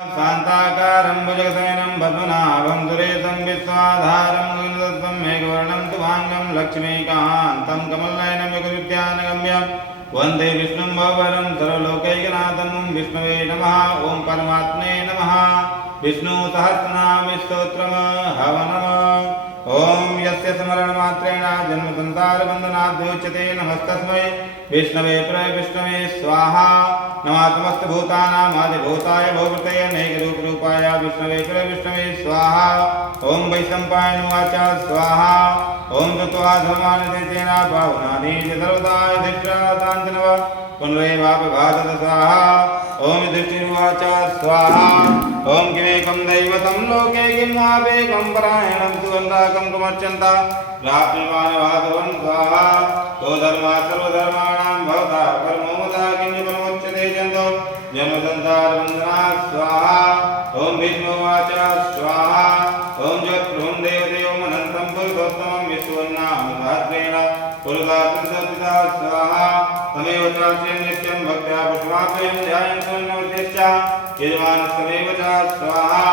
शान्ताकारं भुजगशयनं पद्मनाभं सुरेशं विश्वाधारं गगनतत्त्वं मेघवर्णं शुभाङ्गं लक्ष्मीकान्तं कमलनयनं योगविद्यानगम्यं वन्दे विष्णुं भवरं सर्वलोकैकनाथं विष्णवे नमः। ॐ परमात्मने नमः। विष्णुसहस्रनामस्तोत्रम् हवनम्। ॐ यस्य स्मरणमात्रेण जन्मसंसारबन्धनाद्योच्यते नमस्तस्मै विष्णवे प्रविष्णवे स्वाहा। नमः समस्तभूतानामादिभूताय भूभृतये नैकरूपरूपाय विष्णवे प्रविष्णवे स्वाहा। ॐ वैशम्पायनोवाच स्वाहा। ॐ तत्त्वा धर्मानतेन पावनानि च सर्वदा यधिष्ठातान्तनव पुनरेवापघातत स्वाहा। ॐ युधिष्ठिरुवाच स्वाहा। ॐ किमेकं दैवतं लोके किमापेकं परायणं सुगन्धाकं कुमर्चन्ता प्राप्यमानवादवं स्वाहा। तो धर्मा सर्वधर्माणां भवता परमोमता किञ्च परमोच्यते जन्तो जन्मसंसारबन्धनात् स्वाहा। ॐ विष्णुवाच स्वाहा। ॐ जगत्प्रभुं देवदेवमनन्तं पुरुषोत्तमं विश्वन्नाम सहस्रेण पुरुषार्थसंस्थिता स्वाहा। तमेव चास्यं नित्यं भक्त्या पुष्पाभ्यं ध्यायन्तु नमस्तेश्च यजमानस्तमेव च स्वाहा।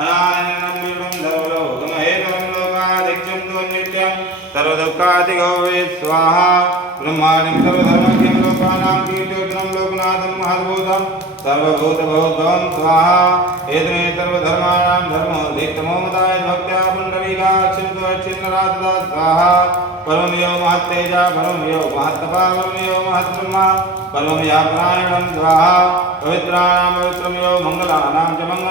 अनादिनं विष्णुं सर्वलोकमहेश्वरं लोकाधिक्ष्यं तु नित्यं सर्वदुःखादिगो वे स्वाहा। ब्रह्माणं सर्वधर्मज्ञं लोकानां कीर्तिवर्धनं लोकनाथं महद्भूतं सर्वभूतभूतं स्वाहा। एतमे सर्वधर्माणां धर्मोदितमोमताय भक्त्या पुण्डरीकाक्षिन्तुर्चिन्नरातदा स्वाहा। परमयो महत्तेजा परमयो महत्तपा परमयो महत्ब्रह्मा परमया परायणं स्वाहा। पवित्राणां पवित्रमयो मङ्गलानां च मङ्गलम्